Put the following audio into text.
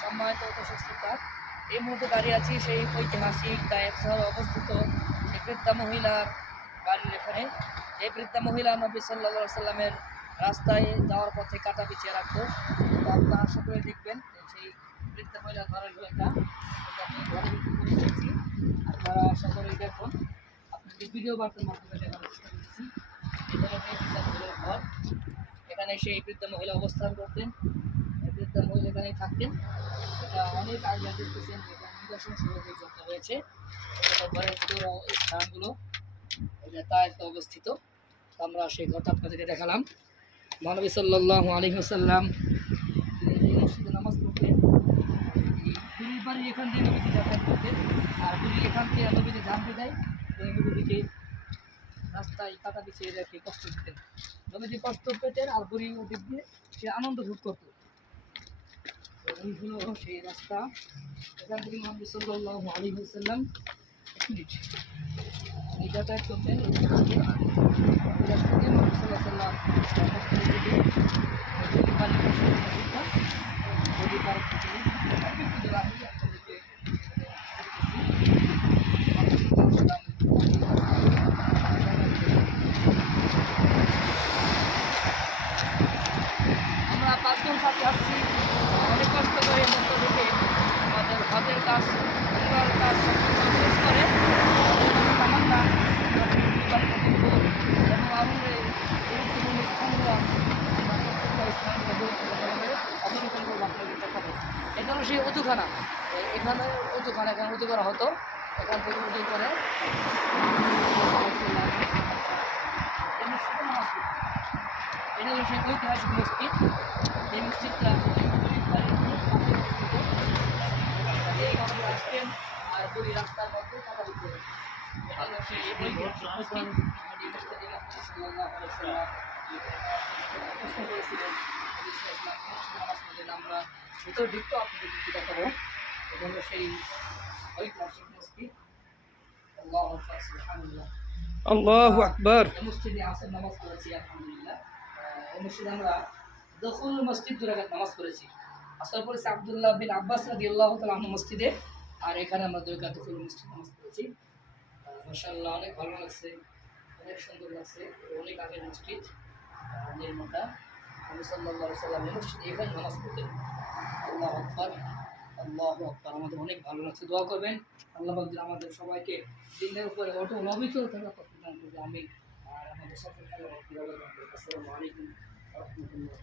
সম্মানিত উপস্থিতা এই মুহূর্তে দাঁড়িয়ে আছি সেই ঐতিহাসিক দায়ের শহরে অবস্থিত সেই বৃদ্ধা মহিলার বাড়ির এখানে। এই বৃদ্ধা মহিলা নবী সাল্লা সাল্লামের রাস্তায় যাওয়ার পথে কাটা পিছিয়ে রাখতো আপনারা আশা করে দেখবেন সেই বৃদ্ধা মহিলার ঘরের এটা আমি ভিতরে করে আপনারা আশা দেখুন, আপনাদের ভিডিও বার্তার মাধ্যমে দেখার চেষ্টা করছি ঘর। এখানে সেই বৃদ্ধা মহিলা অবস্থান করতেন। মহিলা এখানেই থাকতেন। এটা অনেক আগে দেখতেছেন নিদর্শন সুযোগে করতে হয়েছে। ঘরের স্থানগুলো, এটা অবস্থিত। আমরা সেই ঘরটা আপনাদেরকে দেখালাম। মহানবী সাল্লাহ আলী হাসাল্লাম নামাজ পড়তেন গুলির বাড়ি এখান থেকে নবীজি যাতায়াত করতেন। আর গুলি এখান থেকে নবীজি জানতে দেয় তিনি নবীজিকে রাস্তায় কাটা পিছিয়ে রেখে কষ্ট দিতেন। নবীজি কষ্ট পেতেন আর বুড়ি ওদিক দিয়ে সে আনন্দ ভোগ করত। তো এই হলো সেই রাস্তা এখান থেকে মোহাম্মদ সাল্লাহ আলী হাসাল্লাম এক মিনিট রাস্তা দিয়ে মোহাম্মদ সাল্লাহ সাল্লাম গলি পার করে মসজিদটা, গলি পার থেকে একটু দূর আমি আপনাদেরকে আমরা পাঁচজন সাথে আসছি অনেক কষ্ট করে মধ্য থেকে আমাদের হাতের কাজ পরিবারের কাজ সবকিছু শেষ করে তামান্না এবং আমাদের গুরুত্বপূর্ণ স্থানগুলো আমরা প্রত্যেকটা স্থানগুলো গুরুত্বপূর্ণভাবে অবলোকন করব আপনাদের দেখাবো অজুখানা এখানে অজুখানা এখানে উজু করা হতো। এখান থেকে উজু করে ঐতিহাসিক মসজিদ। এই মসজিদটা আর রাস্তার মধ্যে করেছিলেন আমরা ভিতরে ঢুকতো আপনাদের একটু দেখাবো। এটা হলো সেই ঐতিহাসিক মসজিদ। আল্লাহু সুবহানাল্লাহ। আল্লাহু আকবার। মসজিদে নামাজ পড়েছি আলহামদুলিল্লাহ। মসজিদে আমরা দখল মসজিদ দু নামাজ পড়েছি। আসর পড়েছি আবদুল্লাহ বিন আব্বাস রাদি আল্লাহ মসজিদে আর এখানে আমরা দখল মসজিদ নামাজ পড়েছি। মাসাল্লাহ অনেক ভালো লাগছে অনেক সুন্দর লাগছে অনেক আগের মসজিদ নির্মাতা। আমি সাল্লাহ সাল্লাম মসজিদে এখানে নামাজ পড়তেন। আল্লাহ আকবর আল্লাহ আকবর। আমাদের অনেক ভালো লাগছে, দোয়া করবেন। আল্লাহ আকবর আমাদের সবাইকে দিনের উপরে অটো অবিচল থাকা প্রতিদান করবে আমি আর আমাদের সকলকে আসসালামু আলাইকুম রহমতুল্লাহ